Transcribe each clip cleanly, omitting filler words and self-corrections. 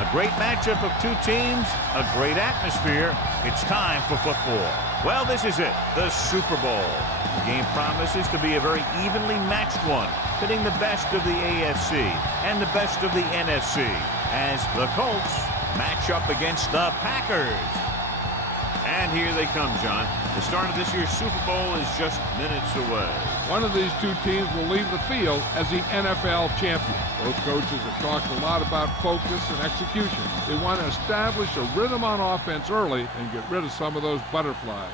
A great matchup of two teams, a great atmosphere. It's time for football. Well, this is it, the Super Bowl. The game promises to be a very evenly matched one, pitting the best of the AFC and the best of the NFC as the Colts match up against the Packers. And here they come, John. The start of this year's Super Bowl is just minutes away. One of these two teams will leave the field as the NFL champion. Both coaches have talked a lot about focus and execution. They want to establish a rhythm on offense early and get rid of some of those butterflies.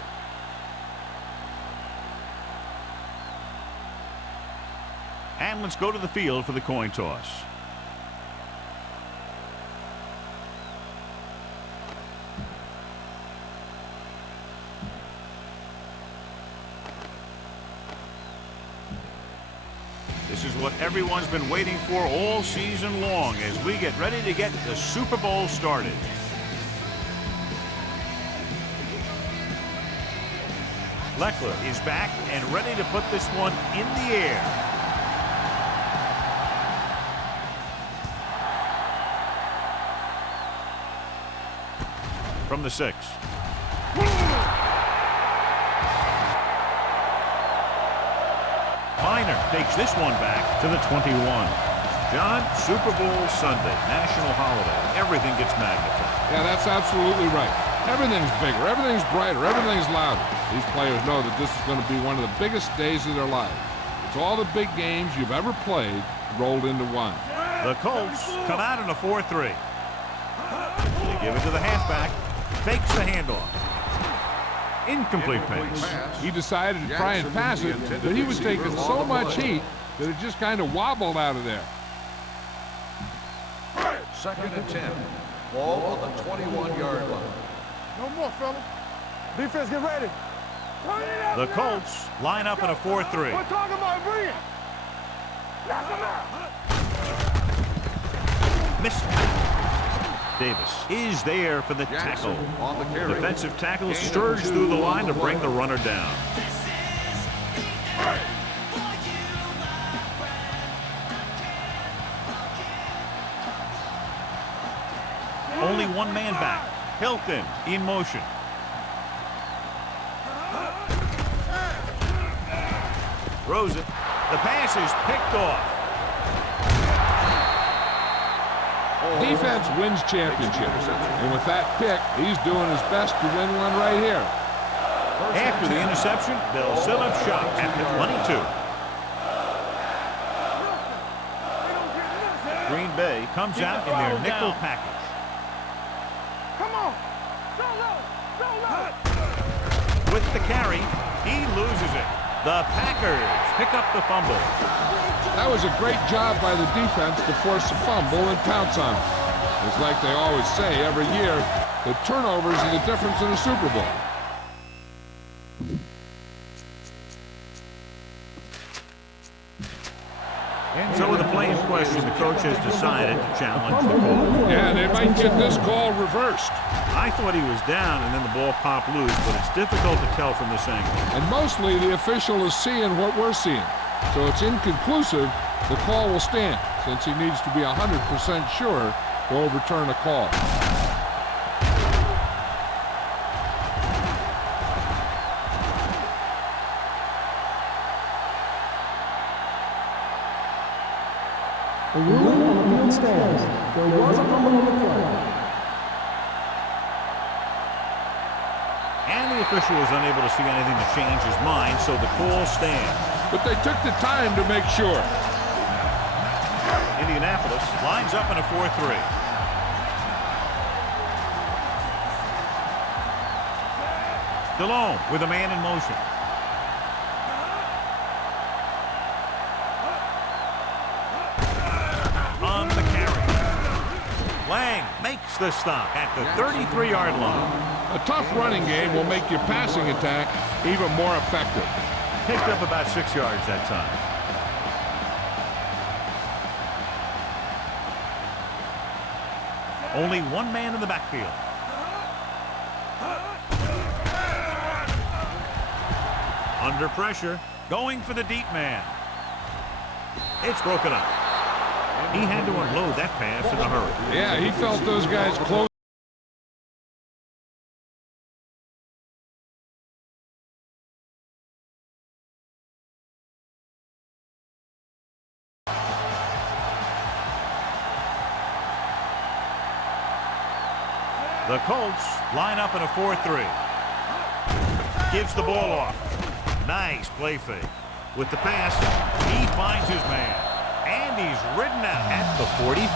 And let's go to the field for the coin toss. This is what everyone's been waiting for all season long as we get ready to get the Super Bowl started. Leckler is back and ready to put this one in the air. From the 6. Miner takes this one back to the 21. John, Super Bowl Sunday, national holiday. Everything gets magnified. Yeah, that's absolutely right. Everything's bigger, everything's brighter, everything's louder. These players know that this is going to be one of the biggest days of their lives. It's all the big games you've ever played rolled into one. The Colts come out in a 4-3. They give it to the halfback. Fakes the handoff. Incomplete pass. He decided to try and pass it, but he was taking so much heat that it just kind of wobbled out of there. 2nd and 10. Ball on the 21-yard line. No more, fella. Defense, get ready. The Colts line up in a 4-3. We're talking about bringing. Knock him out. Missed. Davis is there for the tackle. On the carry. Defensive tackle surged through the line to bring the runner down. Only one man back. Hilton in motion. Throws it. The pass is picked off. Defense wins championships, and with that pick, he's doing his best to win one right here. After the interception, they'll set up shop at the 22. Green Bay comes out in their nickel package. Come on. With the carry, he loses it. The Packers pick up the fumble. That was a great job by the defense to force a fumble and pounce on it. It's like they always say every year, the turnovers are the difference in a Super Bowl. So with the play in question, the coach has decided to challenge the call. Yeah, they might get this call reversed. I thought he was down and then the ball popped loose, but it's difficult to tell from this angle. And mostly the official is seeing what we're seeing. So it's inconclusive. The call will stand since he needs to be 100% sure to overturn a call. The ruling on the field stands. There was a fumble on the play. And the official was unable to see anything to change his mind, so the call stands. But they took the time to make sure. Indianapolis lines up in a 4-3. DeLone with a man in motion. On the carry. Lang makes the stop at the 33-yard line. A tough running game will make your passing attack even more effective. Picked up about 6 yards that time. Only one man in the backfield. Under pressure, going for the deep man. It's broken up. He had to unload that pass in a hurry. Yeah, he felt those guys close. The Colts line up in a 4-3. Gives the ball off. Nice play fake. With the pass, he finds his man. And he's ridden out at the 45.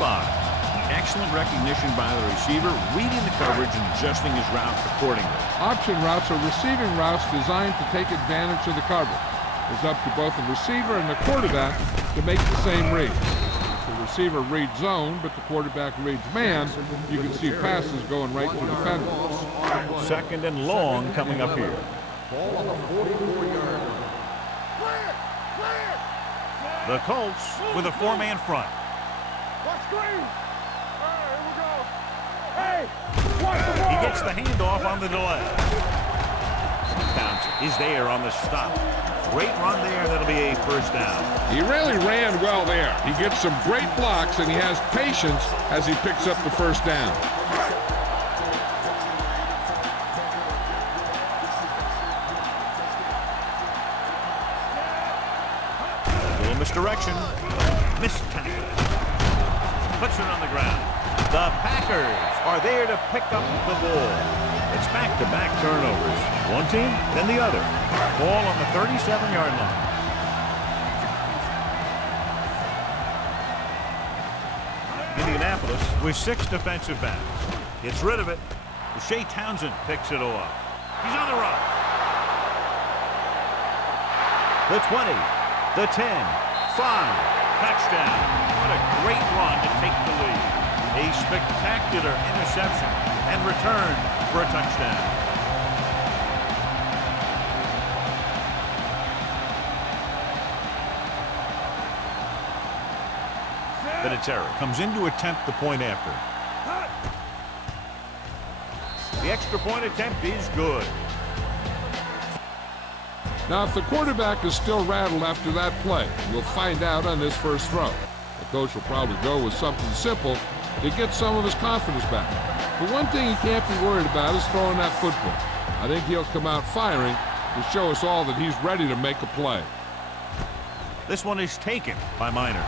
Excellent recognition by the receiver, reading the coverage and adjusting his route accordingly. Option routes are receiving routes designed to take advantage of the coverage. It's up to both the receiver and the quarterback to make the same read. The receiver reads zone, but the quarterback reads man. You can see passes going right to defenders. Second and long coming up here. Ball on the 44-yard line. The Colts with a four-man front. Watch screen. All right, here we go. Hey, watch the ball. He gets the handoff on the delay. Townsend is there on the stop. Great run there. That'll be a first down. He really ran well there. He gets some great blocks, and he has patience as he picks up the first down. Misdirection. Missed tackle. Puts it on the ground. The Packers are there to pick up the ball. It's back-to-back turnovers. One team, then the other. Ball on the 37-yard line. Indianapolis with 6 defensive backs. Gets rid of it. Shea Townsend picks it off. He's on the run. The 20. The 10. 5. Touchdown. What a great run to take the lead. A spectacular interception and return for a touchdown. Vinatieri comes in to attempt the point after. The extra point attempt is good. Now, if the quarterback is still rattled after that play, we'll find out on this first throw. The coach will probably go with something simple to get some of his confidence back. But one thing he can't be worried about is throwing that football. I think he'll come out firing to show us all that he's ready to make a play. This one is taken by Minor.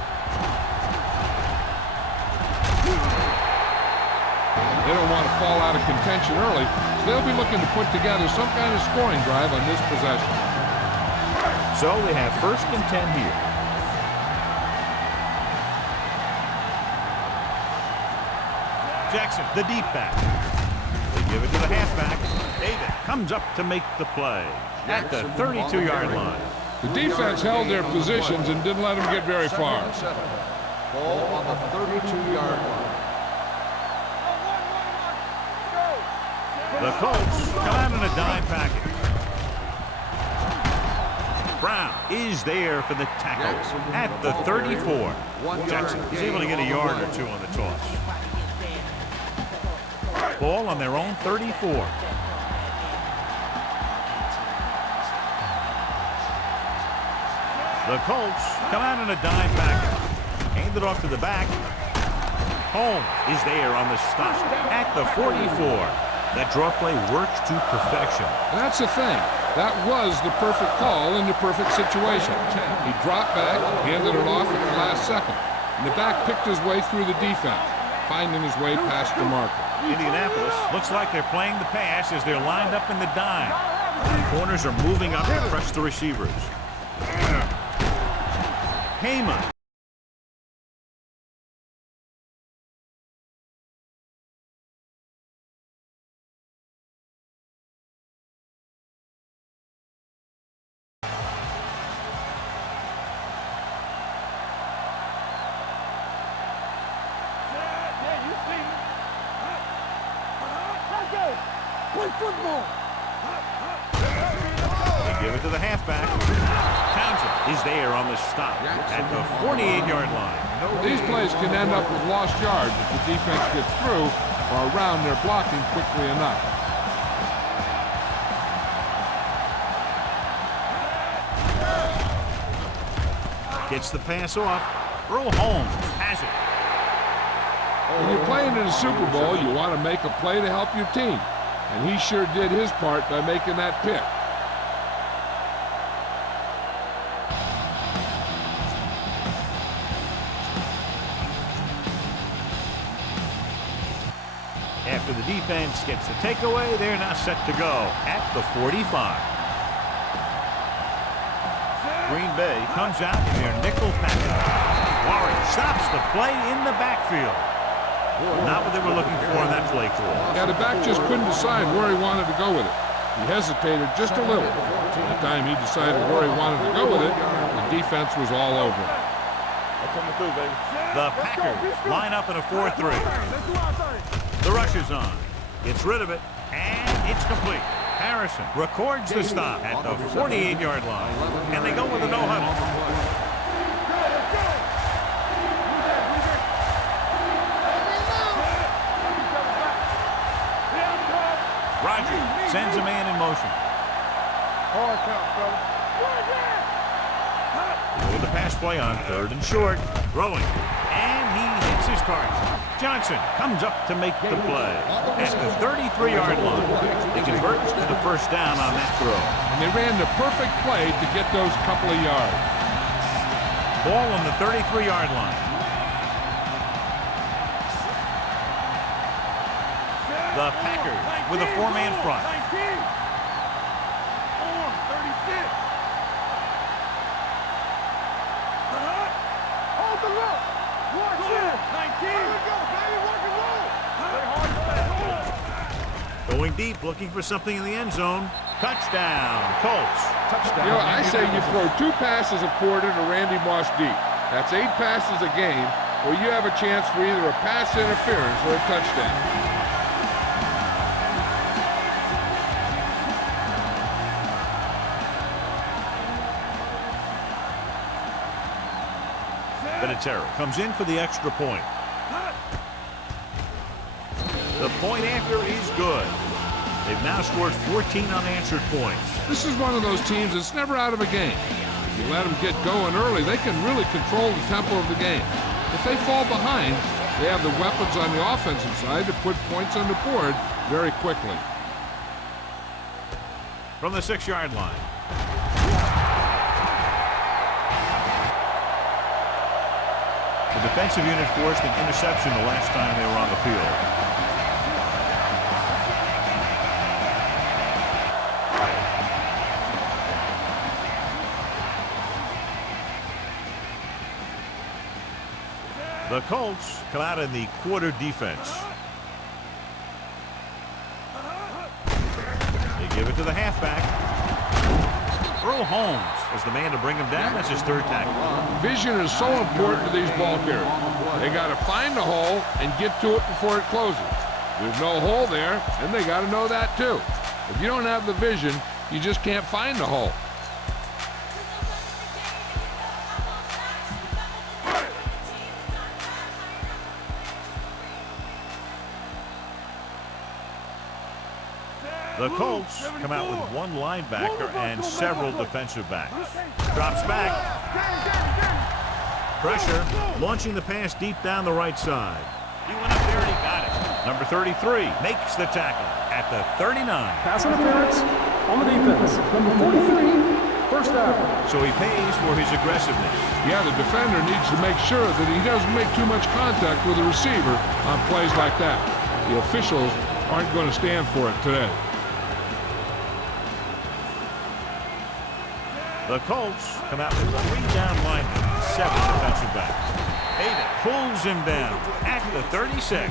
They don't want to fall out of contention early, so they'll be looking to put together some kind of scoring drive on this possession. So we have 1st and 10 here. Jackson, the deep back. They give it to the halfback. David comes up to make the play at the 32-yard line. The defense held their positions and didn't let them get very far. Ball on the 32-yard line. The Colts come out in a dime package. Brown is there for the tackle at the 34. Jackson is able to get a yard or two on the toss. Ball on their own 34. The Colts come out in a dime package. Hand it off to the back. Holmes is there on the stop at the 44. That draw play works to perfection. And that's the thing. That was the perfect call in the perfect situation. He dropped back, handed it off at the last second. And the back picked his way through the defense, finding his way past the marker. Indianapolis looks like they're playing the pass as they're lined up in the dime. Corners are moving up to press the receivers. Heyman. Play football. They give it to the halfback. Townsend is there on the stop at the 48-yard line. These plays can end up with lost yards if the defense gets through or around their blocking quickly enough. Gets the pass off. Earl Holmes has it. When you're playing in the Super Bowl, you want to make a play to help your team. And he sure did his part by making that pick. After the defense gets the takeaway, they're now set to go at the 45. Green Bay comes out in their nickel package. Warren stops the play in the backfield. Not what they were looking for in that play call. Yeah, the back just couldn't decide where he wanted to go with it. He hesitated just a little. By the time he decided where he wanted to go with it, the defense was all over him. The Packers line up in a 4-3. The rush is on. Gets rid of it, and it's complete. Harrison records the stop at the 48-yard line. And they go with a no-huddle. Rodgers sends a man in motion. Hard count, fellas. With the pass play on 3rd and short. Throwing. And he hits his target. Johnson comes up to make the play. At the 33-yard line. They convert to the first down on that throw. And they ran the perfect play to get those couple of yards. Ball on the 33-yard line. The Packers with a 4-man front. 36. Hold the look. Watch it. 19. Here we go, baby. Work and roll. Going deep, looking for something in the end zone. Touchdown, Colts. Touchdown. You know, I say you throw 2 passes a quarter to Randy Moss deep. That's 8 passes a game where you have a chance for either a pass interference or a touchdown. Vinatieri comes in for the extra point. The point after is good. They've now scored 14 unanswered points. This is one of those teams that's never out of a game. If you let them get going early, they can really control the tempo of the game. If they fall behind, they have the weapons on the offensive side to put points on the board very quickly. From the 6-yard line. The defensive unit forced an interception the last time they were on the field. The Colts come out in the quarter defense. They give it to the halfback. Earl Holmes is the man to bring him down. That's his 3rd tackle. Vision is so important to these ball carriers. They got to find the hole and get to it before it closes. There's no hole there, and they got to know that too. If you don't have the vision, you just can't find the hole. The Colts come out with 1 linebacker and several defensive backs. Drops back. Pressure, launching the pass deep down the right side. He went up there and he got it. Number 33 makes the tackle at the 39. Pass interference on the defense. Number 43, first down. So he pays for his aggressiveness. Yeah, the defender needs to make sure that he doesn't make too much contact with the receiver on plays like that. The officials aren't going to stand for it today. The Colts come out with 3 down linemen, 7 defensive backs. Ada pulls him down at the 36.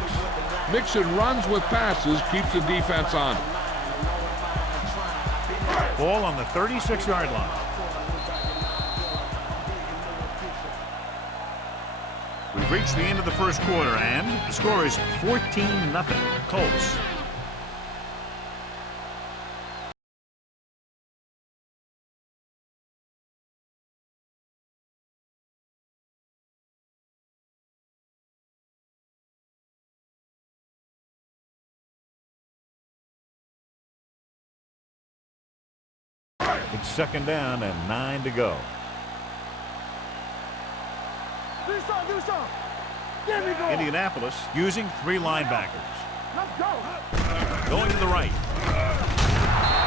Mixing runs with passes keeps the defense on it. Ball on the 36-yard line. We've reached the end of the first quarter, and the score is 14-0 Colts. It's 2nd down and 9 to go. Do something, do something. Indianapolis using 3 linebackers. Let's go. Going to the right.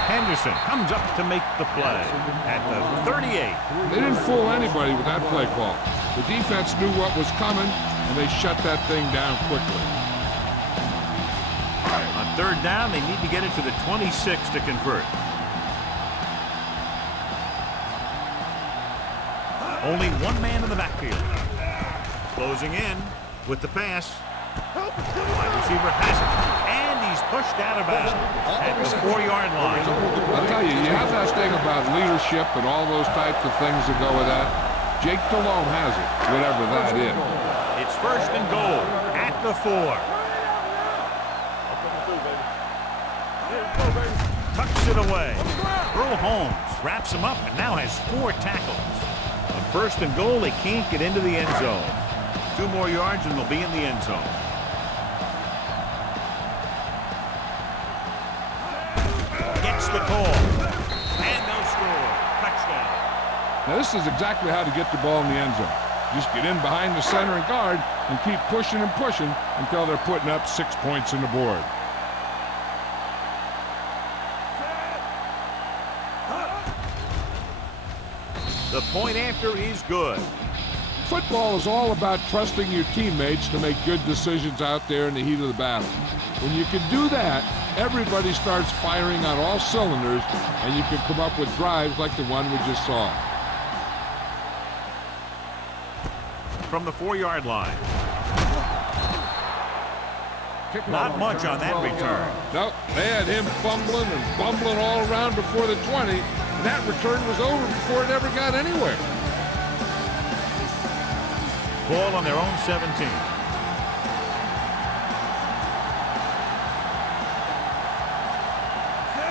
Henderson comes up to make the play at the 38. They didn't fool anybody with that play call. The defense knew what was coming, and they shut that thing down quickly. On 3rd down, they need to get it to the 26 to convert. Only 1 man in the backfield. Closing in with the pass. Wide receiver has it. And he's pushed out of bounds at the 4-yard line. I'll tell you, you have that thing about leadership and all those types of things that go with that. Jake Delhomme has it, whatever that is. It's 1st and goal at the 4. Tucks it away. Earl Holmes wraps him up and now has 4 tackles. On 1st and goal, they can't get into the end zone. 2 more yards and they'll be in the end zone. Gets the call. And they'll score. Touchdown. Now, this is exactly how to get the ball in the end zone. Just get in behind the center and guard and keep pushing and pushing until they're putting up 6 points on the board. The point after is good. Football is all about trusting your teammates to make good decisions out there in the heat of the battle. When you can do that, everybody starts firing on all cylinders, and you can come up with drives like the one we just saw. From the 4-yard line. Not much on that return. Nope, they had him fumbling and bumbling all around before the 20, and that return was over before it ever got anywhere. Ball on their own 17.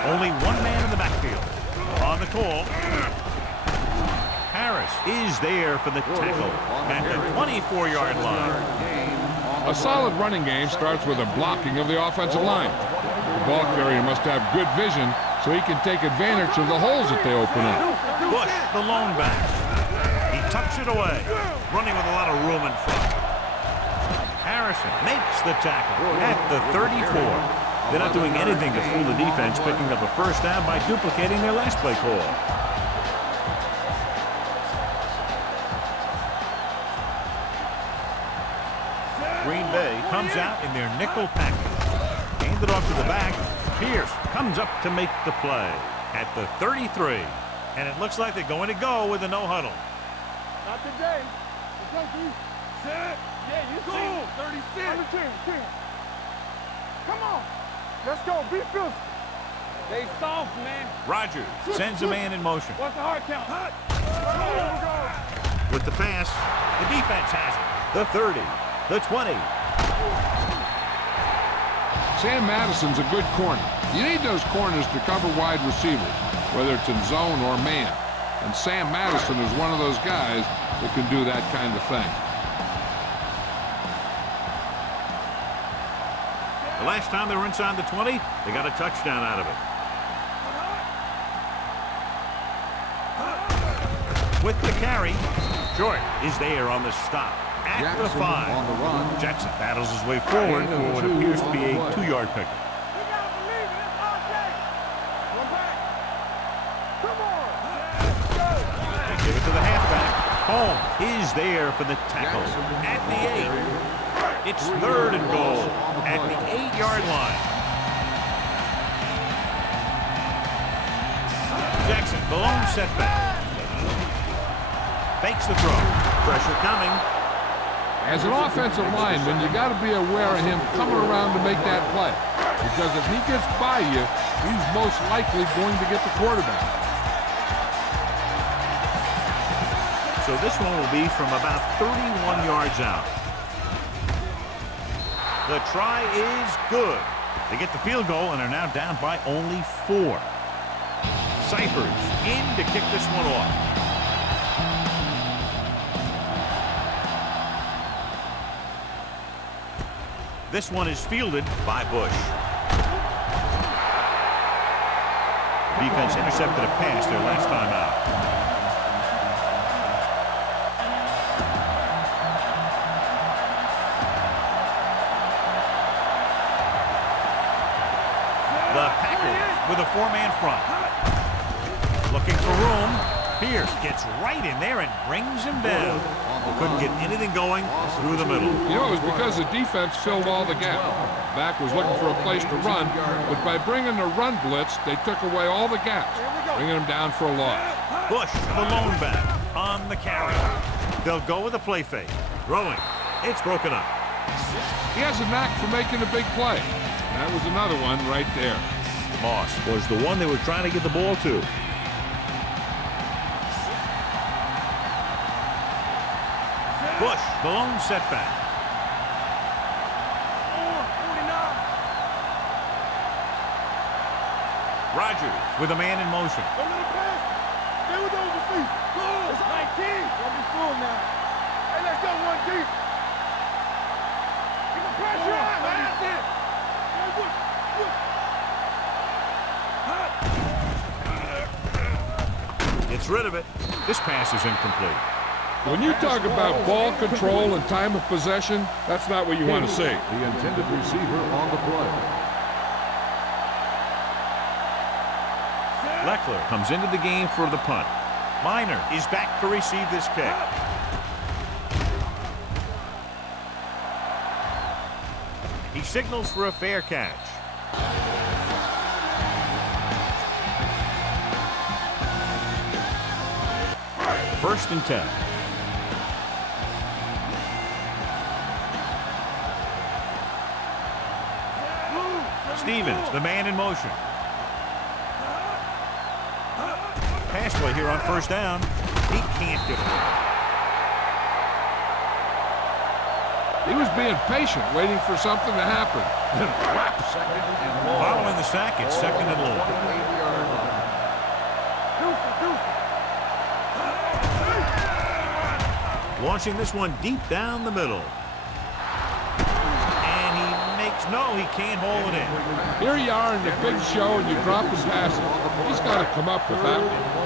Only 1 man in the backfield. On the call. Harris is there for the tackle at the 24-yard line. A solid running game starts with a blocking of the offensive line. The ball carrier must have good vision so he can take advantage of the holes that they open up. Bush, the lone back. He tucks it away, running with a lot of room in front. Harrison makes the tackle at the 34. They're not doing anything to fool the defense, picking up a 1st down by duplicating their last play call. Green Bay comes out in their nickel package. Handed off to the back. Pierce comes up to make the play at the 33. And it looks like they're going to go with a no huddle. Not today. Set. Yeah, you see 36. On the 10. Come on. Let's go. Be filthy. They soft, man. Rodgers sends a man in motion. What's the hard count? With the pass, the defense has it. The 30, the 20. Sam Madison's a good corner. You need those corners to cover wide receivers, whether it's in zone or man. And Sam Madison is one of those guys that can do that kind of thing. The last time they were inside the 20, they got a touchdown out of it. With the carry, Short is there on the stop at Jackson the 5. on the run. Jackson battles his way forward for what appears to be a 2-yard pickup. You gotta believe it. It's okay. One back. Come on. They give it to the halfback. Holmes is there for the tackle at the 8. It's 3rd and goal at the 8-yard line. Jackson, the lone setback. Fakes the throw. Pressure coming. As an offensive lineman, you got to be aware of him coming around to make that play. Because if he gets by you, he's most likely going to get the quarterback. So this one will be from about 31 yards out. The try is good. They get the field goal and are now down by only 4. Cyphers in to kick this one off. This one is fielded by Bush. Defense intercepted a pass their last time out. with a four-man front. Looking for room. Pierce gets right in there and brings him down. Couldn't get anything going through the middle. You know, it was because the defense filled all the gaps. Back was looking for a place to run, but by bringing the run blitz, they took away all the gaps, bringing him down for a loss. Bush, the lone back, on the carry. They'll go with a play fake. Throwing. It's broken up. He has a knack for making a big play. That was another one right there. Moss was the one they were trying to get the ball to. Bush, the lone setback. Rodgers with a man in motion. Don't let him pass. Stay with those receivers. It's 19. Don't be fooled now. Hey, let's go one deep. Give him pressure on, man. That's it. Gets rid of it. This pass is incomplete. When you talk about ball control and time of possession, that's not what you want to see. The intended receiver on the play. Leckler comes into the game for the punt. Miner is back to receive this kick. He signals for a fair catch. First and 10. Stevens, the man in motion. Pass play here on first down. He can't get it. He was being patient, waiting for something to happen. Following the sack, it's second and long. Launching this one deep down the middle. And he makes, no, he can't hold it in. Here you are in the big show and you drop his pass. He's got to come up with that one.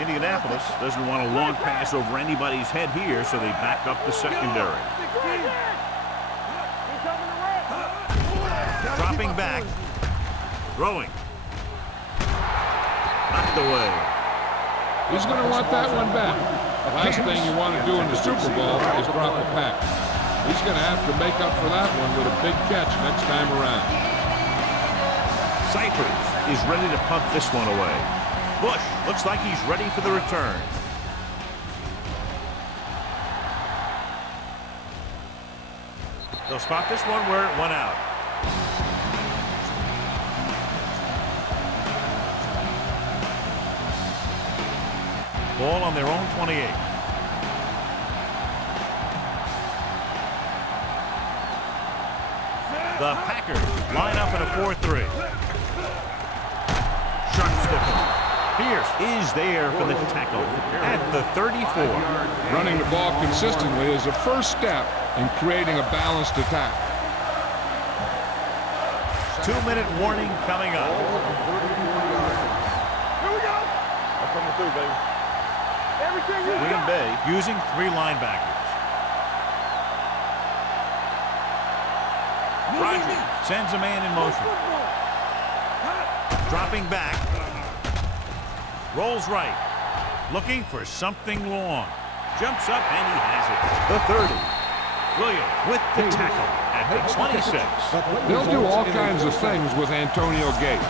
Indianapolis doesn't want a long pass over anybody's head here, so they back up the secondary. Dropping back. Throwing. Knocked away. He's going to want that one back. The last thing you want to do in the Super Bowl is drop a pass. He's going to have to make up for that one with a big catch next time around. Cyphers is ready to punt this one away. Bush looks like he's ready for the return. They'll spot this one where it went out. Ball on their own 28. The Packers line up in a 4-3. Sharp stiffen. Pierce is there for the tackle at the 34. Running the ball consistently is the first step in creating a balanced attack. 2-minute warning coming up. Here we go. I'm coming through, baby. Everything you Green got. Bay using 3 linebackers. Rodgers sends a man in motion. Dropping back. Rolls right. Looking for something long. Jumps up and he has it. The 30. Williams with the tackle at the 26. They'll do all kinds of things with Antonio Gates.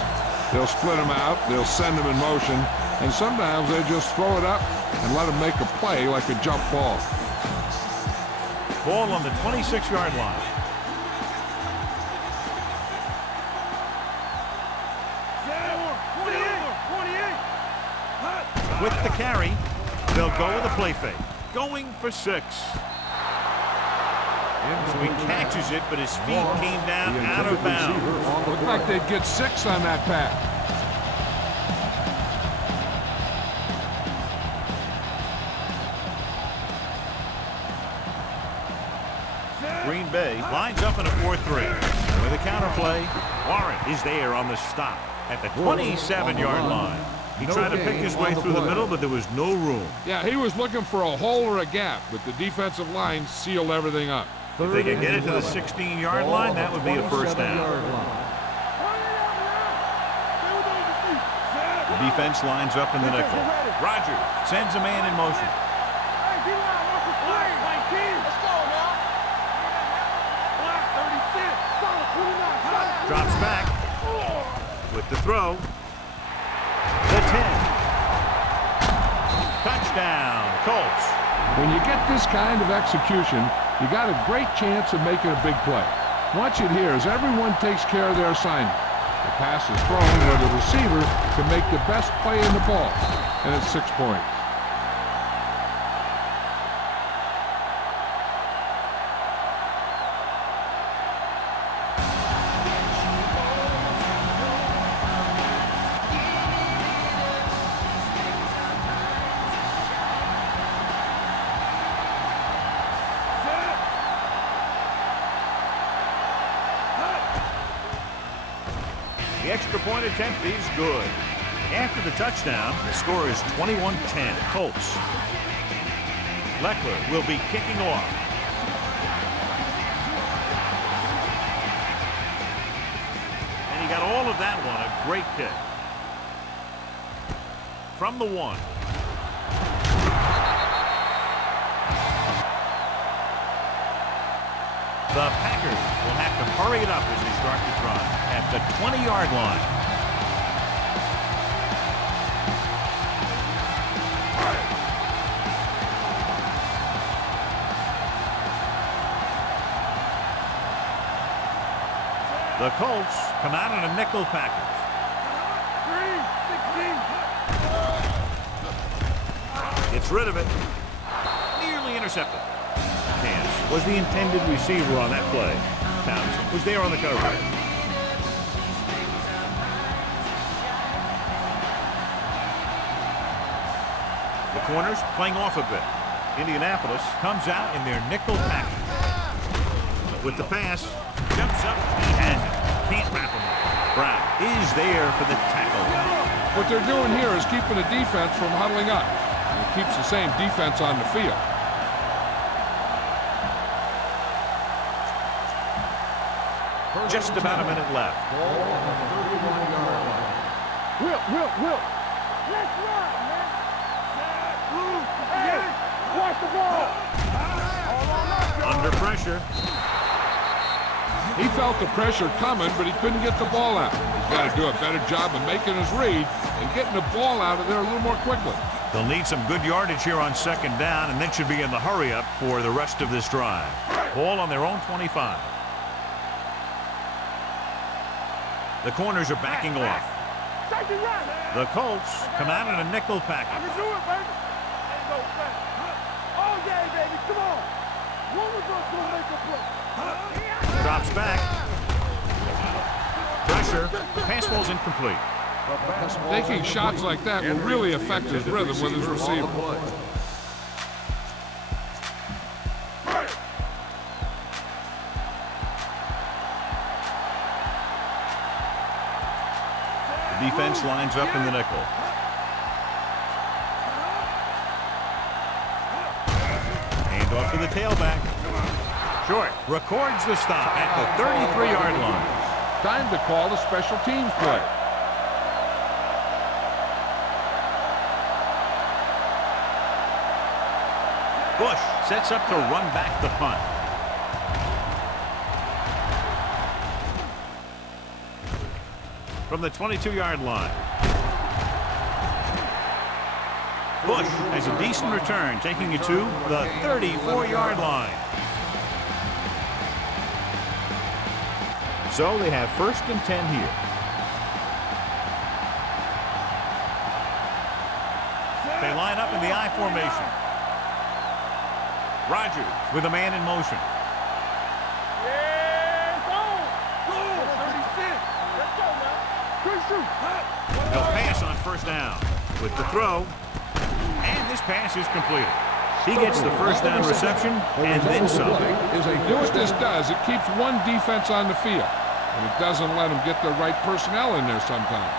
They'll split him out, they'll send him in motion, and sometimes they just throw it up and let him make a play like a jump ball. Ball on the 26-yard line. With the carry, they'll go with a play fake. Going for 6. So he catches it, but his feet came down out of bounds. Looked like they'd get 6 on that pass. Green Bay lines up in a 4-3. With a counter play, Warren is there on the stop at the 27-yard line. He tried to pick his way through the middle, but there was no room. Yeah, he was looking for a hole or a gap, but the defensive line sealed everything up. If they can get it to the 16-yard line, that would be a first down. The defense lines up in the nickel. Rogers sends a man in motion. Drops back with the throw. The 10. Touchdown, Colts. When you get this kind of execution, you got a great chance of making a big play. Watch it here as everyone takes care of their assignment. The pass is thrown where the receiver can make the best play in the ball, and it's 6 points. The extra point attempt is good. After the touchdown, the score is 21-10 Colts. Leckler will be kicking off. And he got all of that one, a great kick. From the 1. The Packers will have to hurry it up as they start to drive at the 20-yard line. The Colts come out in a nickel package. 3-16. Gets rid of it. Nearly intercepted. Chance was the intended receiver on that play. Townsend was there on the coverage. The corners playing off a bit. Indianapolis comes out in their nickel package. With the pass, jumps up, he has it. Can't wrap him up. Brown is there for the tackle. What they're doing here is keeping the defense from huddling up. It keeps the same defense on the field. Just about a minute left. Will. Let's run, man. Hey, watch the ball. Under pressure. He felt the pressure coming, but he couldn't get the ball out. He's got to do a better job of making his read and getting the ball out of there a little more quickly. They'll need some good yardage here on second down, and then should be in the hurry-up for the rest of this drive. Ball on their own 25. The corners are backing off. The Colts come out in a nickel package. I can do it, baby. Oh, yeah, baby. Come on. One of us will make a play. Drops back. Pressure. Pass ball's incomplete. Taking shots like that will really affect his rhythm with his receiver. Defense lines up in the nickel. Hand off to the tailback. Short. Records the stop at the 33-yard line. Time to call a special teams play. Bush sets up to run back the punt. From the 22-yard line. Bush has a decent return, taking it to the 34-yard line. So they have 1st and 10 here. They line up in the I formation. Rogers with a man in motion. They'll pass on 1st down with the throw, and this pass is completed. He gets the 1st down reception and then some. Do what this does. It keeps one defense on the field, and it doesn't let them get the right personnel in there sometimes.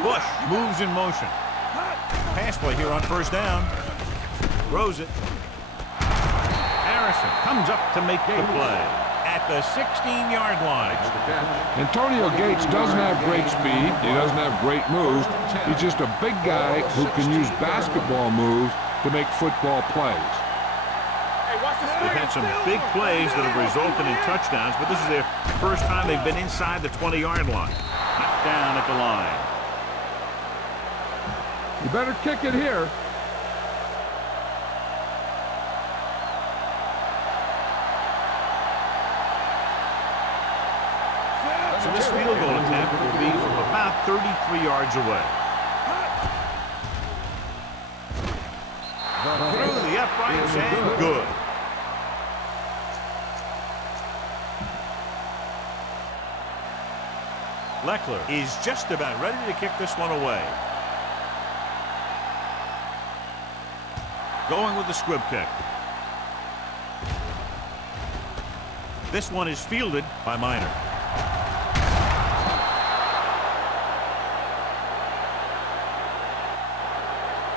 Bush moves in motion. Pass play here on 1st down. Throws it. Harrison comes up to make the play at the 16-yard line. Antonio Gates doesn't have great speed. He doesn't have great moves. He's just a big guy who can use basketball moves to make football plays. They've had some big plays that have resulted in touchdowns, but this is their first time they've been inside the 20-yard line. Knocked down at the line. You better kick it here. So this field goal attempt will be from about 33 yards away. Through the uprights and good. Leckler is just about ready to kick this one away. Going with the squib kick. This one is fielded by Minor.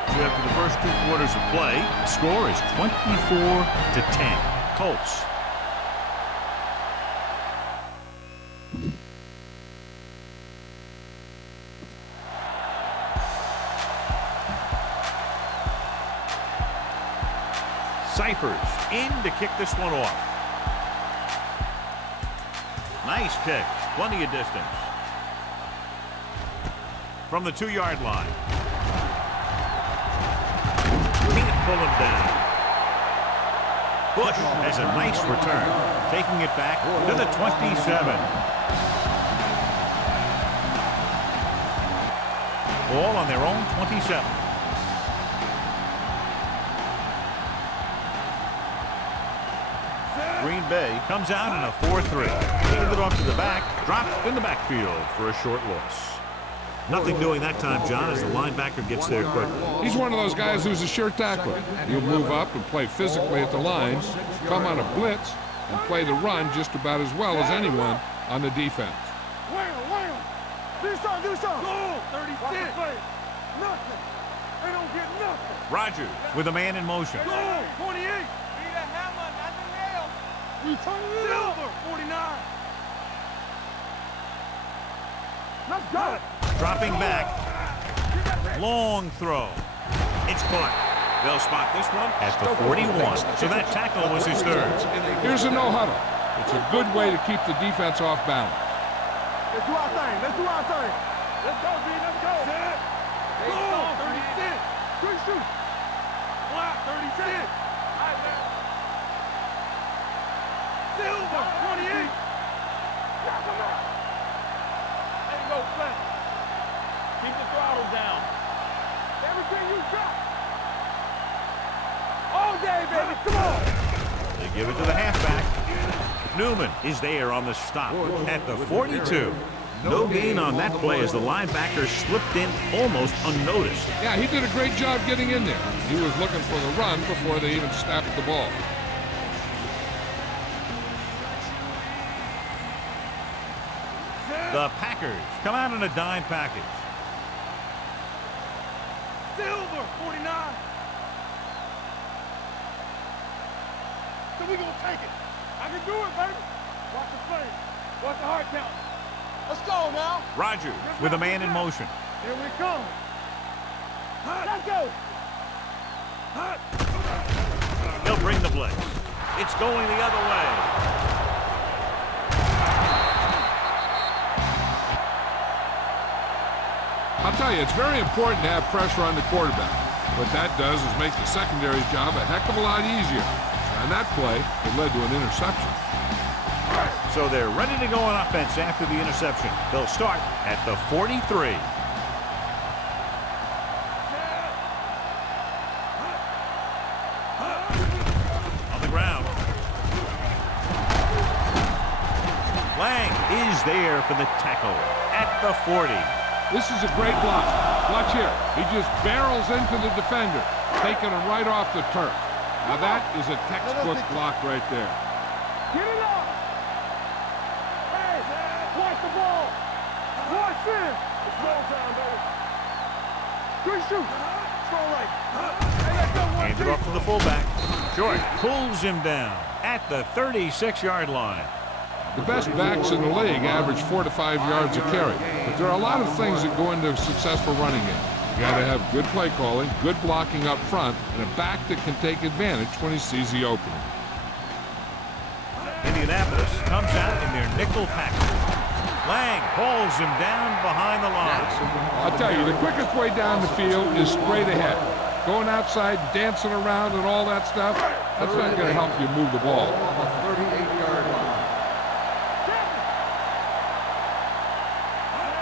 After the first 2 quarters of play, the score is 24-10. Colts. Cyphers in to kick this one off. Nice kick. Plenty of distance. From the 2-yard line. Can't pull him down. Bush has a nice return. Taking it back to the 27. Ball on their own 27. Green Bay comes out in a 4-3. Handed it off to the back, dropped in the backfield for a short loss. Nothing doing that time, John, as the linebacker gets there quickly. He's one of those guys who's a sure tackler. He'll move up and play physically at the line, come on a blitz, and play the run just about as well as anyone on the defense. Wham! Do something! Go! 36! Nothing! They don't get nothing! Rogers with a man in motion. Go! 28! Be the hammer, not the nail! We turn it over! 49! Let's go! Dropping back. Long throw. It's caught. They'll spot this one at the 41. So that tackle was his third. Here's a no huddle. It's a good way to keep the defense off balance. Let's do our thing. Let's go, B. Let's go. Set. Go. 36. Good shoot. Block. 36. All right, man. Silver. 28. Yeah, come on. There you go, Flint. Keep the throttle down. Everything you got. All day, baby. Come on. They give it to the halfback. Newman is there on the stop at the 42. No gain on that play as the linebacker slipped in almost unnoticed. Yeah, he did a great job getting in there. He was looking for the run before they even snapped the ball. The Packers come out in a dime package. Silver, 49. So we gonna take it. I can do it, baby. Watch the play. Watch the heart count. Let's go now. Rogers with a man in motion. Here we come. Let's go. He'll bring the blitz. It's going the other way. I'll tell you, it's very important to have pressure on the quarterback. What that does is make the secondary job a heck of a lot easier. And that play, it led to an interception. So they're ready to go on offense after the interception. They'll start at the 43. On the ground. Lang is there for the tackle at the 40. This is a great block. Watch here. He just barrels into the defender, taking him right off the turf. Now that is a textbook block right there. Get it up. Hey, watch the ball. Watch this. It's ball time, baby. Good shoot. Hands it off to the fullback. Short pulls him down at the 36-yard line. The best backs in the league average 4 to 5 yards a carry. But there are a lot of things that go into a successful running game. You got to have good play calling, good blocking up front, and a back that can take advantage when he sees the opening. Indianapolis comes out in their nickel package. Lang pulls him down behind the line. I'll tell you, the quickest way down the field is straight ahead. Going outside, dancing around and all that stuff, that's not going to help you move the ball. 38-yard line.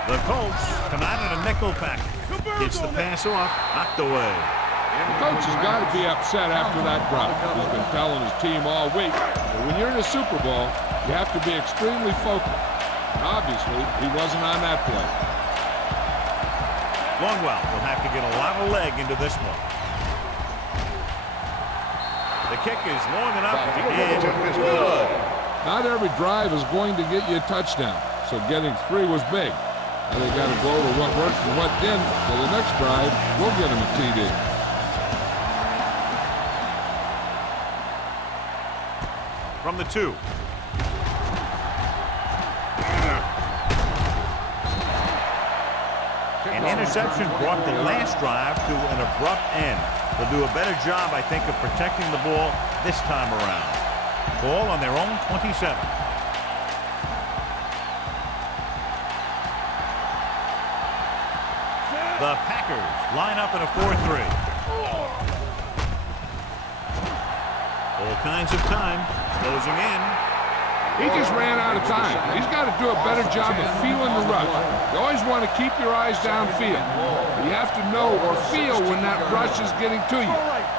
The Colts come out in a nickel package. Gets the pass off, knocked away. The coach has got to be upset after that drop. He's been telling his team all week that when you're in a Super Bowl, you have to be extremely focused. And obviously, he wasn't on that play. Longwell will have to get a lot of leg into this one. The kick is long enough and good. Not every drive is going to get you a touchdown, so getting 3 was big. Now they got to go over what worked and what didn't, so the next drive will get him a TD. From the 2. An interception brought the last drive to an abrupt end. They'll do a better job, I think, of protecting the ball this time around. Ball on their own 27. The Packers line up in a 4-3. All kinds of time closing in. He just ran out of time. He's got to do a better job of feeling the rush. You always want to keep your eyes downfield. You have to know or feel when that rush is getting to you.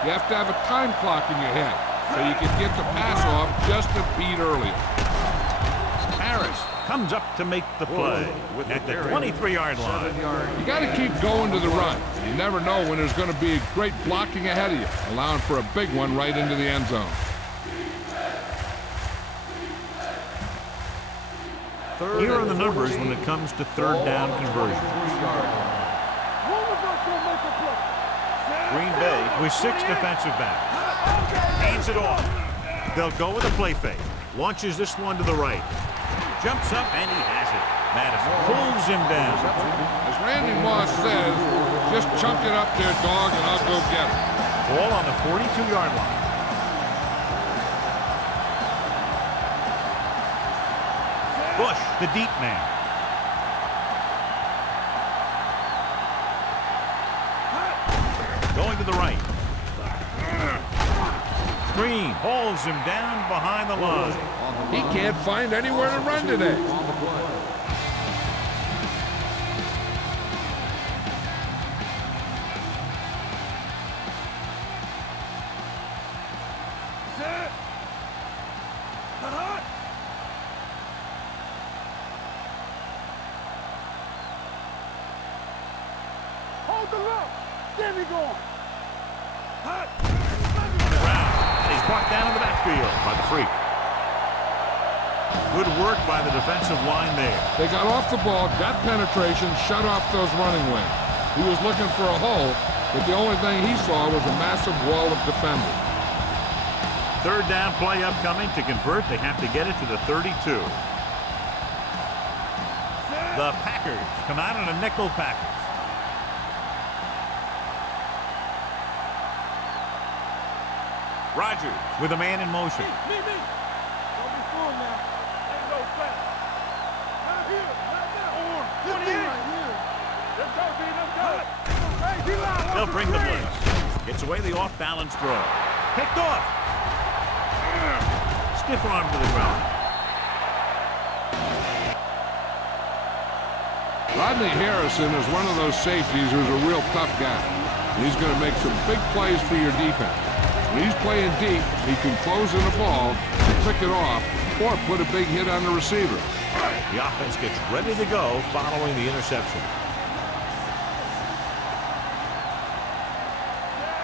You have to have a time clock in your head so you can get the pass off just a beat earlier. Harris comes up to make the play at the 23-yard line. You got to keep going to the run. You never know when there's going to be great blocking ahead of you, allowing for a big one right into the end zone. Here are the numbers when it comes to third down conversion. Green Bay with 6 defensive backs. Hands it off. They'll go with a play fake. Launches this one to the right. Jumps up and he has it. Madison pulls him down. As Randy Moss says, just chunk it up there, dog, and I'll go get it. Ball on the 42-yard line. Bush, the deep man. Going to the right. Green hauls him down behind the line. He can't find anywhere to run today. Hold the look. There we go. And he's brought down in the backfield by the freak. Good work by the defensive line there. They got off the ball, got penetration, shut off those running wings. He was looking for a hole, but the only thing he saw was a massive wall of defenders. Third down play upcoming. To convert, they have to get it to the 32. The Packers come out in a nickel package. Rodgers with a man in motion. Me. Don't be fooled now. Let's go fast. Not here. Not now. 28. Right here. Let's go, B. Let's go. Hey, D-line. They'll bring the blitz. Gets away the off-balance throw. Picked off. Stiff arm to the ground. Rodney Harrison is one of those safeties who's a real tough guy. He's going to make some big plays for your defense. When he's playing deep, he can close in the ball, pick it off, or put a big hit on the receiver. The offense gets ready to go following the interception.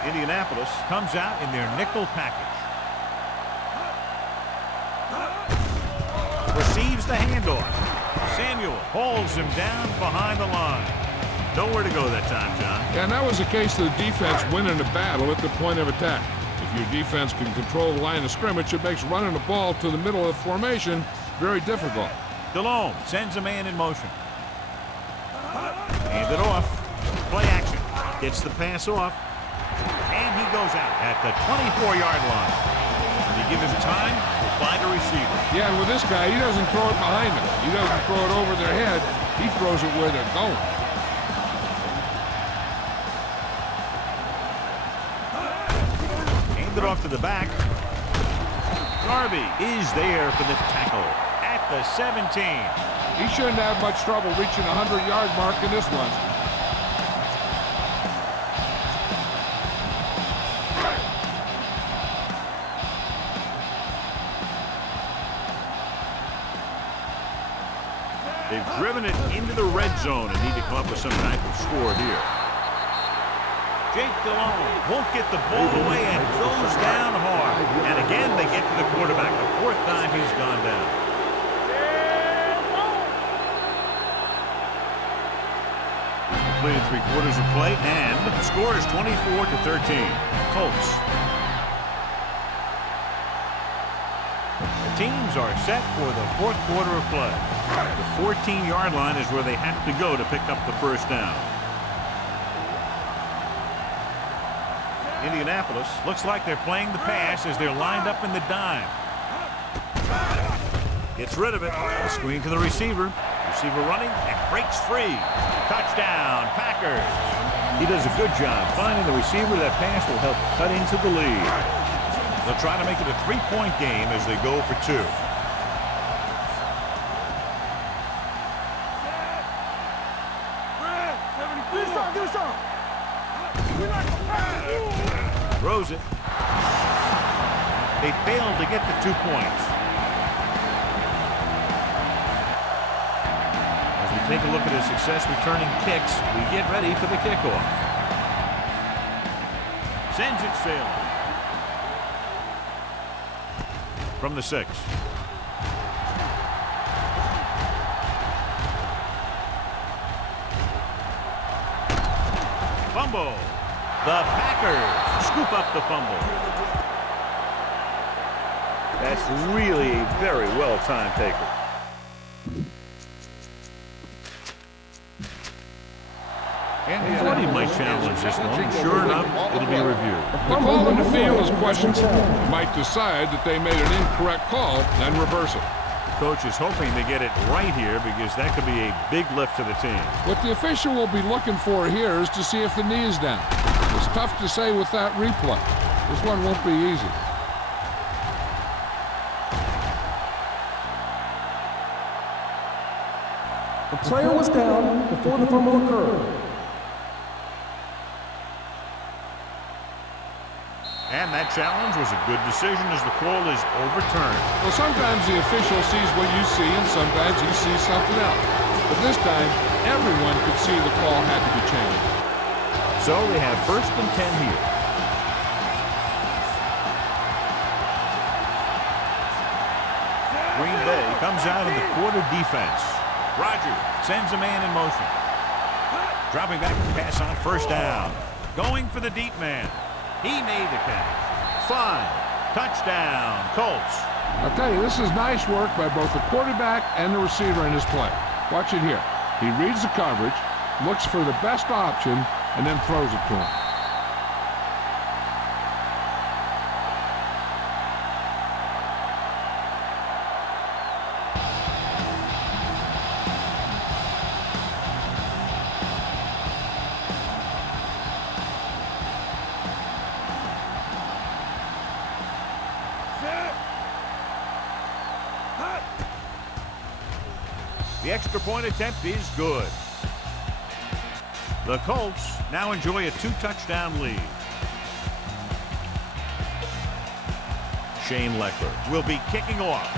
Indianapolis comes out in their nickel package. Receives the handoff. Samuel hauls him down behind the line. Nowhere to go that time, John. Yeah, and that was the case of the defense winning a battle at the point of attack. If your defense can control the line of scrimmage, it makes running the ball to the middle of the formation very difficult. DeLome sends a man in motion. Hand it off. Play action. Gets the pass off. And he goes out at the 24-yard line. When you give him time, he'll find a receiver. Yeah, and with this guy, he doesn't throw it behind them. He doesn't throw it over their head. He throws it where they're going. Hand it off to the back. Darby is there for the tackle at the 17. He shouldn't have much trouble reaching the 100-yard mark in this one. They've driven it into the red zone and need to come up with some type of score here. Jake DeLone won't get the ball away and goes down hard. And again, they get to the quarterback. The fourth time he's gone down. Completed 3/4 of play, and the score is 24-13. Colts. The teams are set for the fourth quarter of play. The 14-yard line is where they have to go to pick up the first down. Indianapolis looks like they're playing the pass as they're lined up in the dime. Gets rid of it. A screen to the receiver. Receiver running and breaks free. Touchdown, Packers. He does a good job finding the receiver. That pass will help cut into the lead. They'll try to make it a 3-point game as they go for 2. Throws it. They failed to get the 2 points. As we take a look at his success returning kicks, we get ready for the kickoff. Sends it sailing. From the 6. Fumble. The Packers scoop up the fumble. That's really a very well-timed taker. And thought he might challenge this one. Sure enough, it'll be reviewed. The call in the field is questionable. He might decide that they made an incorrect call, then reverse it. The coach is hoping to get it right here because that could be a big lift to the team. What the official will be looking for here is to see if the knee is down. It's tough to say with that replay. This one won't be easy. The player was down before the fumble occurred. And that challenge was a good decision as the call is overturned. Well, sometimes the official sees what you see, and sometimes he sees something else. But this time, everyone could see the call had to be changed. So they have 1st and 10 here. Green Bay comes out in the quarter defense. Rodgers sends a man in motion. Dropping back to pass on 1st down. Going for the deep man. He made the catch. 5. Touchdown, Colts. I'll tell you, this is nice work by both the quarterback and the receiver in his play. Watch it here. He reads the coverage, looks for the best option, and then throws it to him. The extra point attempt is good. The Colts now enjoy a 2-touchdown lead. Shane Leckler will be kicking off.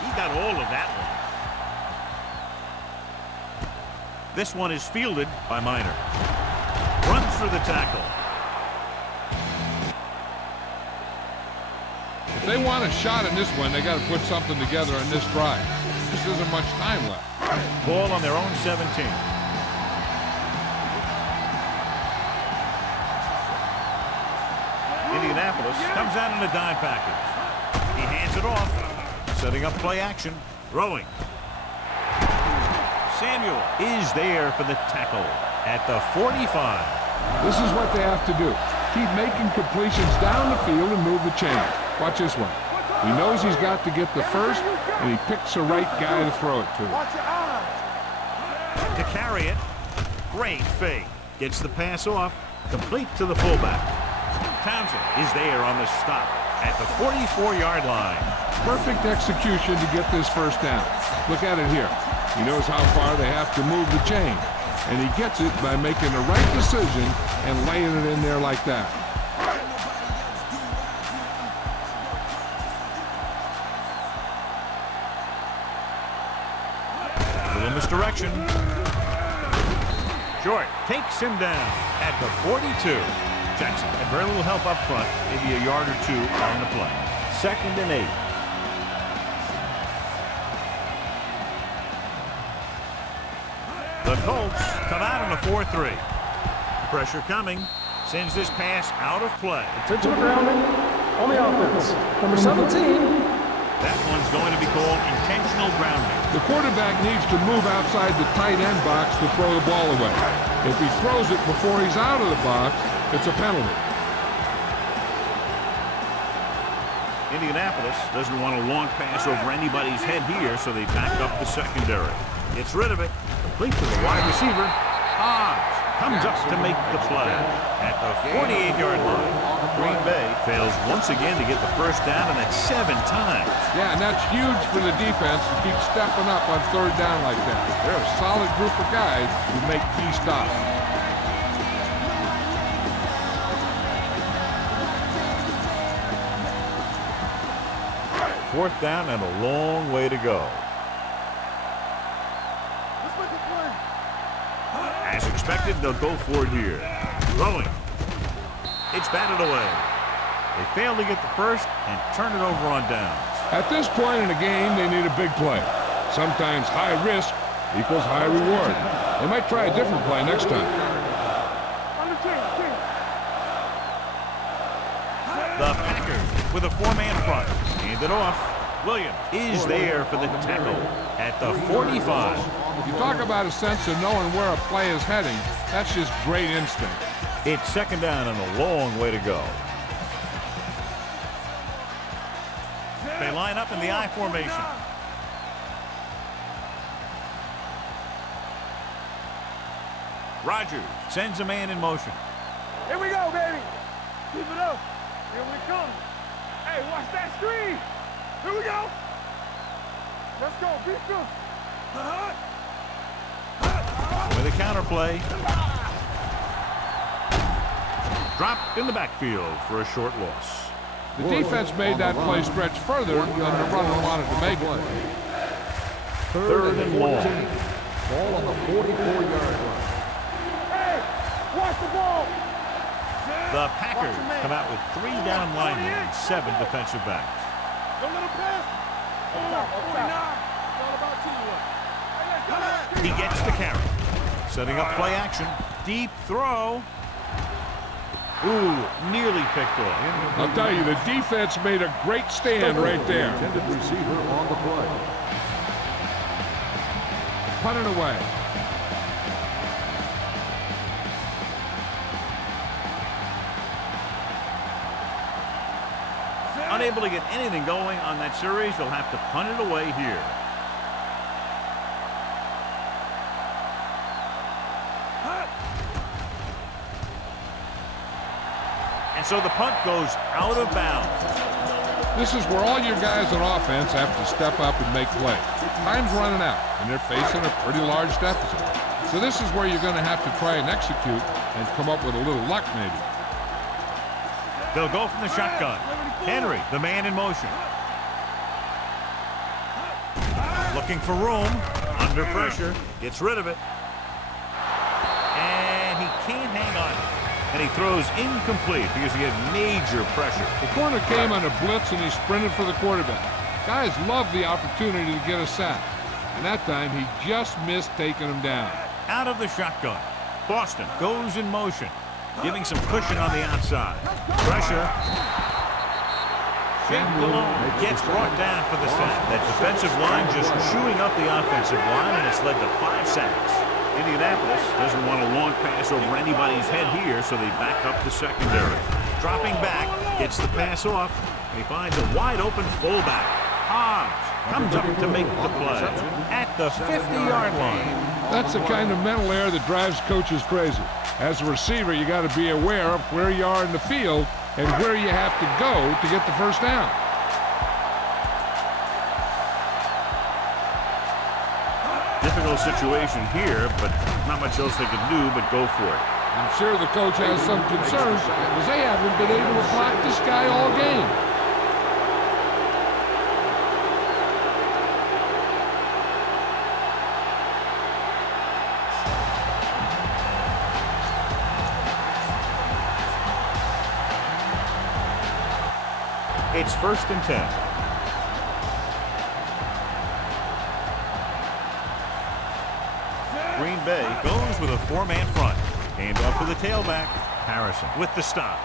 He got all of that one. This one is fielded by Minor. Runs for the tackle. If they want a shot in this one, they got to put something together on this drive. There just isn't much time left. Ball on their own 17. Indianapolis comes out in a dime package. He hands it off, setting up play action, throwing. Samuel is there for the tackle at the 45. This is what they have to do. Keep making completions down the field and move the chain. Watch this one. He knows he's got to get the first, and he picks the right guy to throw it to. To carry it, great fake. Gets the pass off, complete to the fullback. Townsend is there on the stop at the 44-yard line. Perfect execution to get this first down. Look at it here. He knows how far they have to move the chain, and he gets it by making the right decision and laying it in there like that. Little misdirection. Short takes him down at the 42. Jackson had very little help up front, maybe a yard or two on the play. 2nd and 8. The Colts come out on a 4-3. Pressure coming. Sends this pass out of play. Intentional grounding on the offense. Number 17. That one's going to be called intentional grounding. The quarterback needs to move outside the tight end box to throw the ball away. If he throws it before he's out of the box, it's a penalty. Indianapolis doesn't want a long pass over anybody's head here, so they back up the secondary. Gets rid of it. Complete to the wide receiver. Hobbs comes up to make the play at the 48-yard line. Green Bay fails once again to get the first down, and that's 7 times. Yeah, and that's huge for the defense to keep stepping up on 3rd down like that. They're a solid group of guys who make key stops. Fourth down and a long way to go. As expected, they'll go for it here. Throwing. It's batted away. They fail to get the first and turn it over on downs. At this point in the game, they need a big play. Sometimes high risk equals high reward. They might try a different play next time. The Packers with a 4-man front. Hand it off. Williams is there for the tackle at the 45. You talk about a sense of knowing where a play is heading. That's just great instinct. It's 2nd down and a long way to go. They line up in the I formation. Rodgers sends a man in motion. Here we go, baby. Keep it up. Here we come. Hey, watch that screen. Here we go. Let's go. Be good. With a counter play. Dropped in the backfield for a short loss. The defense made that play stretch further than the runner wanted to make it. 3rd and long. Ball on the 44-yard line. Hey, watch the ball. The Packers come out with 3 down linemen and 7 defensive backs. Don't let him pass. He gets the carry. Setting up play action. Deep throw. Ooh, nearly picked off. I'll tell you, the defense made a great stand right there. Intended receiver on the play. Punt it away. Unable to get anything going on that series, they'll have to punt it away here. And so the punt goes out of bounds. This is where all your guys on offense have to step up and make plays. Time's running out, and they're facing a pretty large deficit. So this is where you're going to have to try and execute and come up with a little luck maybe. They'll go from the shotgun. Henry, the man in motion. Looking for room. Under pressure. Gets rid of it. And he can't hang on. And he throws incomplete because he had major pressure. The corner came on a blitz, and he sprinted for the quarterback. Guys love the opportunity to get a sack. And that time, he just missed taking him down. Out of the shotgun. Boston goes in motion, giving some cushion on the outside. Pressure. Gets brought down for the sack. That defensive line just chewing up the offensive line, and it's led to 5 sacks. Indianapolis doesn't want a long pass over anybody's head here, so they back up the secondary. Dropping back, gets the pass off, and he finds a wide-open fullback. Hobbs comes up to make the play at the 50-yard line. That's the kind of mental error that drives coaches crazy. As a receiver, you got to be aware of where you are in the field and where you have to go to get the first down. Difficult situation here, but not much else they can do but go for it. I'm sure the coach has some concerns because they haven't been able to block this guy all game. It's 1st and 10. Green Bay goes with a 4-man front. Hand off to the tailback. Harrison with the stop.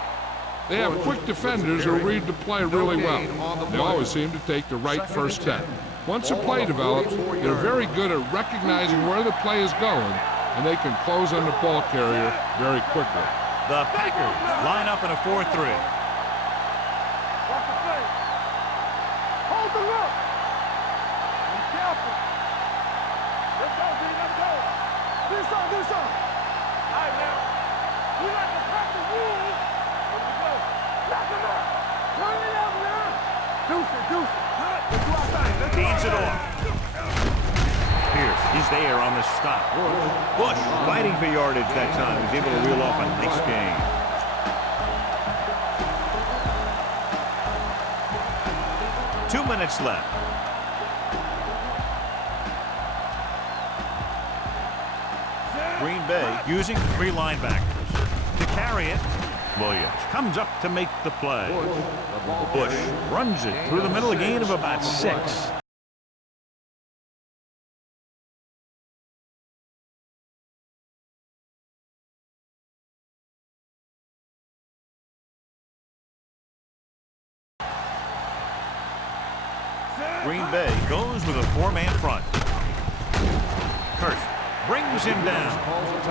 They have quick defenders who read the play really well. They always seem to take the right first step. Once a play develops, they're very good at recognizing where the play is going, and they can close on the ball carrier very quickly. The Packers line up in a 4-3. Hold the look. Be careful. Let's go, D. Let's go. Do something. All right, now. We like to practice rules. Here we go. Knock him out. Turn it up now. Deuce it. Let's go outside. Feeds it off. Pierce is there on the stop. Bush fighting for yardage that time. He's able to reel off a nice gain. Two minutes left. Green Bay using 3 linebackers. To carry it, Williams comes up to make the play. Bush runs it through the middle, a gain of about 6. Green Bay goes with a 4-man front. Hurst brings him down.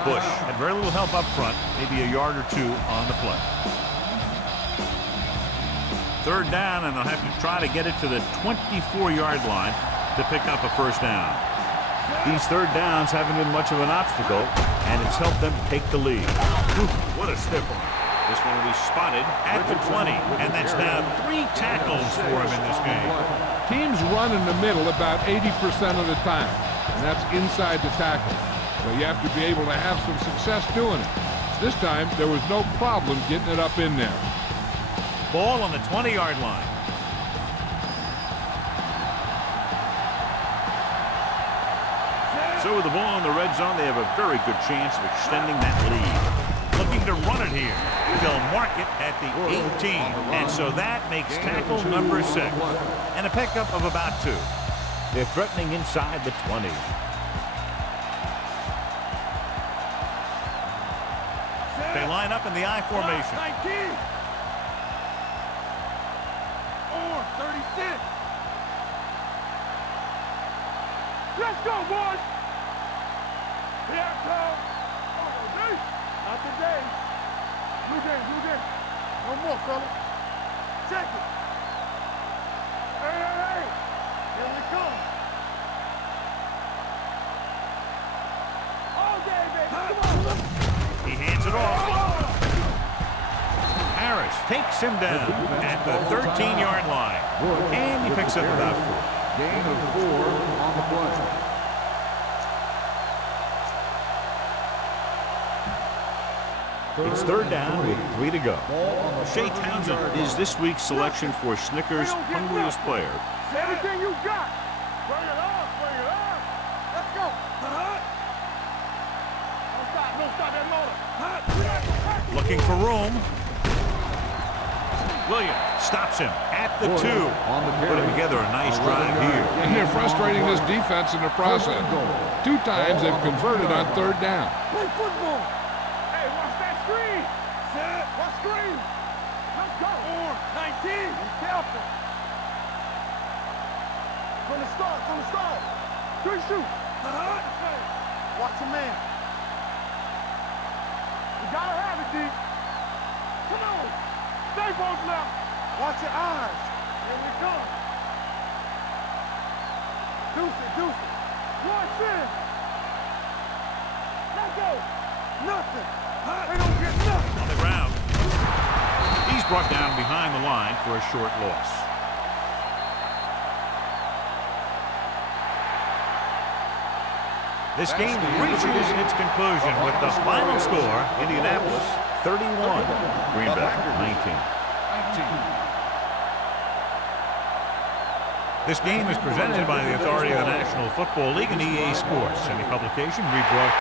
Bush had very little help up front, maybe a yard or 2 on the play. 3rd down, and they'll have to try to get it to the 24-yard line to pick up a first down. These 3rd downs haven't been much of an obstacle, and it's helped them take the lead. Ooh, what a stiff one. This one will be spotted at the 20, and that's now 3 tackles for him in this game. Teams run in the middle about 80% of the time, and that's inside the tackle. So you have to be able to have some success doing it. This time, there was no problem getting it up in there. Ball on the 20-yard line. So with the ball in the red zone, they have a very good chance of extending that lead. Looking to run it here. They'll mark it at the 18. And so that makes tackle number 6. And a pickup of about 2. They're threatening inside the 20. They line up in the I formation. 19. Or 36. Let's go, boys. Here it comes. Not today. Blue game. No more, fellas. Check it. Hey. Here we come. All day, baby. Come on. He hands it off. Harris takes him down at the 13-yard line. And he picks up about 4. Gain of 4 on the play. It's 3rd down with 3 to go. Shea Townsend is this week's selection for Snickers' hungriest player. Everything you got. Bring it on. Let's go. Don't stop that motor. looking for room. Williams stops him at the 2. Putting together a nice drive here. And they're frustrating this defense in the process. 2 times they've converted on 3rd down. Play football. Hey, watch that screen. Set. Watch screen. Let's go. 19. Be careful. From the start, from the start. 3 shoot. Watch your man. You gotta have it, D. Come on. Stay both left. Watch your eyes. Here we go. Deuce it, deuce it. Watch this. Let's go. Nothing. They don't get nothing. On the ground. He's brought down behind the line for a short loss. This game reaches its conclusion with the final score, Indianapolis 31, Green Bay 19. This game is presented by the authority of the National Football League and EA Sports. Any publication we brought